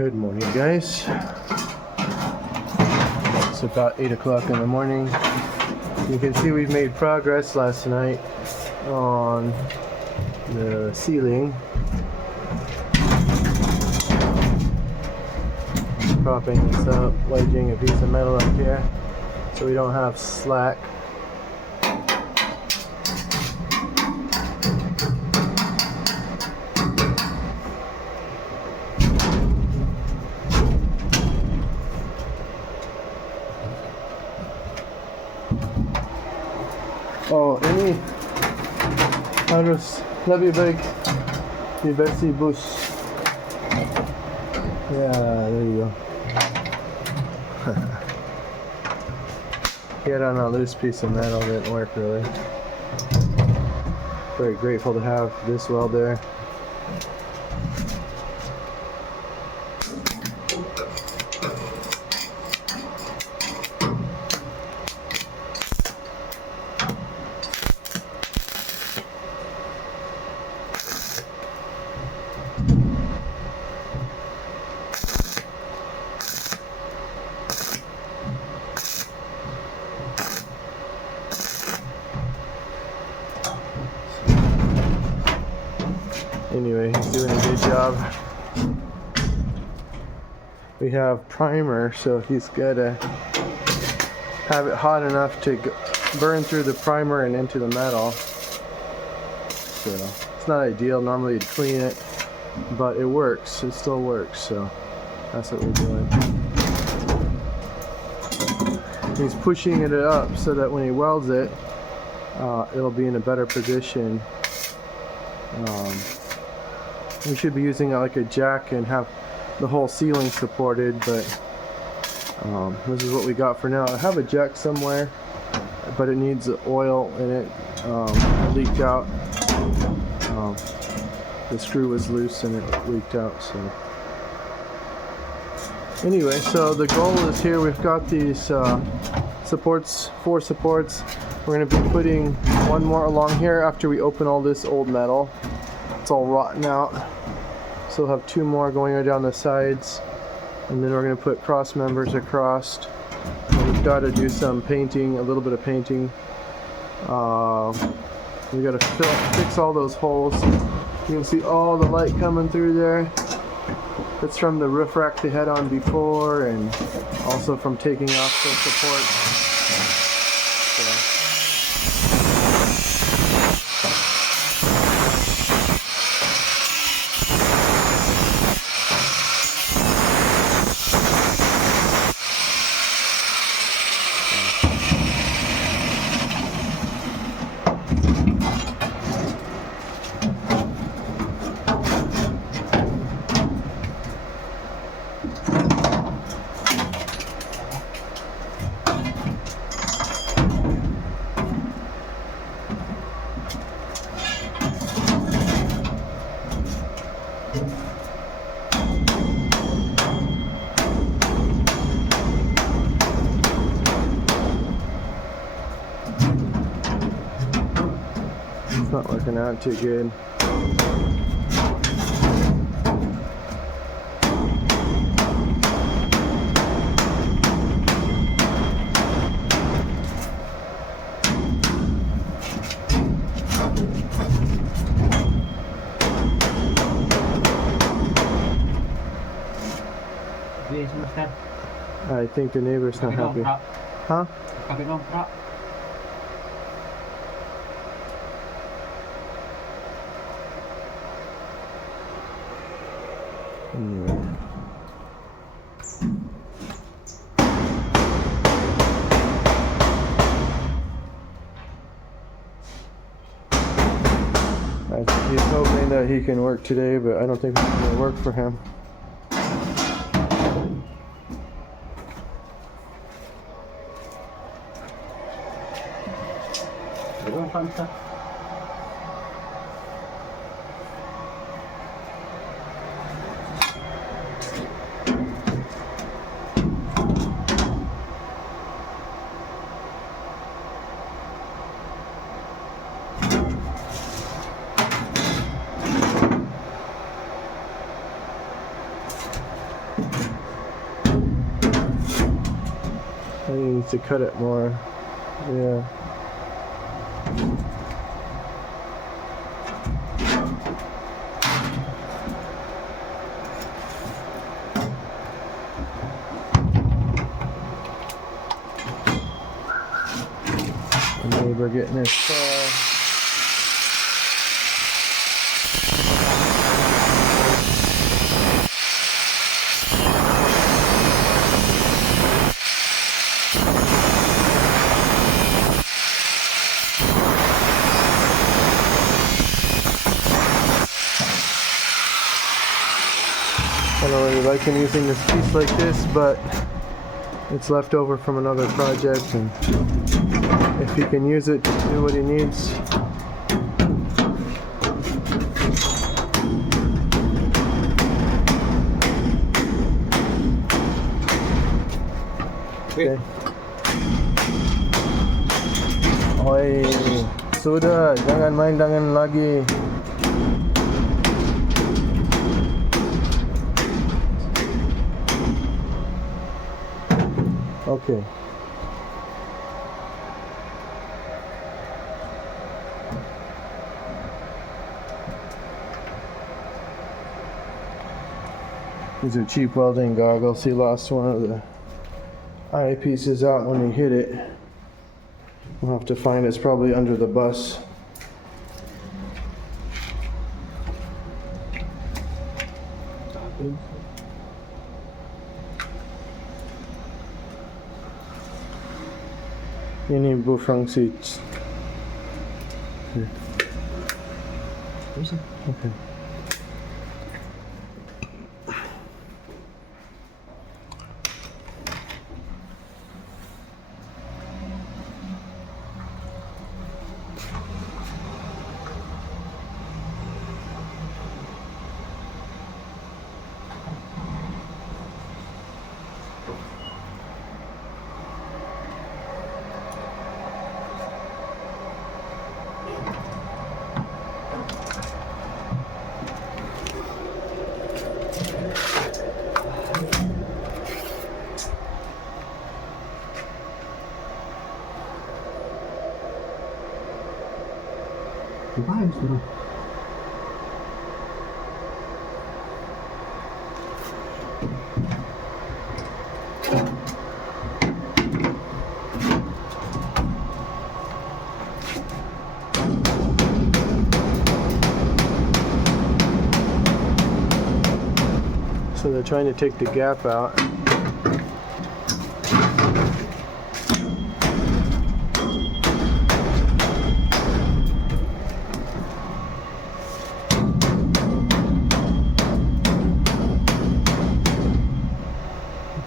Good morning, guys. It's about 8 o'clock in the morning. You can see we've made progress last night on the ceiling. Propping this up, wedging a piece of metal up here so we don't have slack. Oh, ini harus lebih baik dibersih bus. Yeah, there you go. Get on a loose piece of metal, didn't work really. Very grateful to have this welder. Anyway, he's doing a good job. We have primer, so he's got to have it hot enough to burn through the primer and into the metal. So it's not ideal. Normally you'd clean it, but it works. It still works, so that's what we're doing. He's pushing it up so that when he welds it, it'll be in a better position. We should be using like a jack and have the whole ceiling supported, but this is what we got for now. I have a jack somewhere, but it needs oil in it. It leaked out. The screw was loose and it leaked out. So anyway, so the goal is here. We've got these supports, 4 supports. We're going to be putting one more along here after we open all this old metal. It's all rotten out. So we'll have 2 more going down the sides, and then we're going to put cross members across. And we've got to do some painting, a little bit of painting. We got to fix all those holes. You can see all the light coming through there. That's from the roof rack they had on before, and also from taking off the support. It's not working out too good. I think the neighbor's not happy. Huh? Anyway. He's hoping that he can work today, but I don't think it's going to work for him. I need to cut it more. Yeah. The neighbor getting his car. I don't really like him using this piece like this, but it's left over from another project, and if he can use it to do what he needs. Okay. Oi, sudah, jangan main tangan lagi. Okay. These are cheap welding goggles. He lost one of the eye pieces out when he hit it. We'll have to find it. It's probably under the bus. Ini berfungsi. Okay. Ayos bro. So they're trying to take the gap out.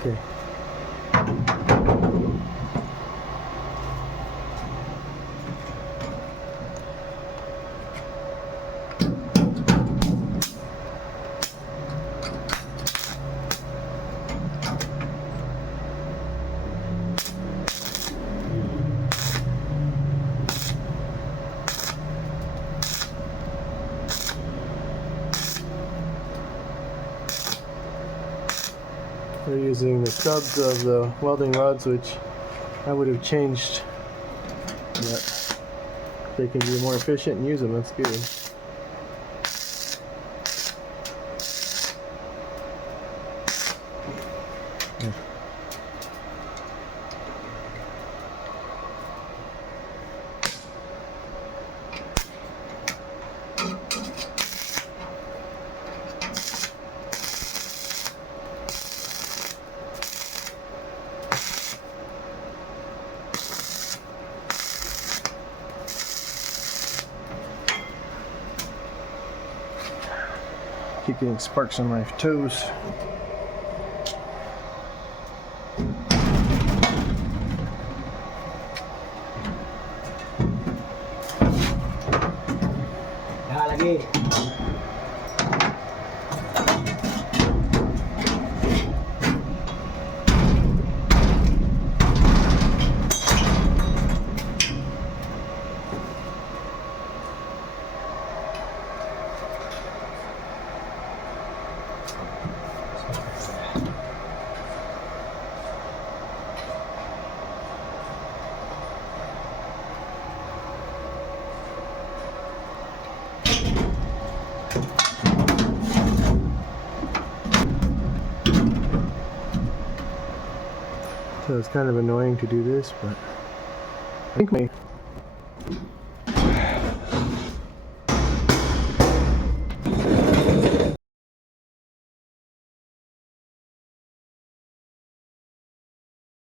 Okay. They're using the stubs of the welding rods, which I would have changed, but they can be more efficient and use them. That's good. Keep getting sparks on my toes. Ya lagi. So it's kind of annoying to do this, but I think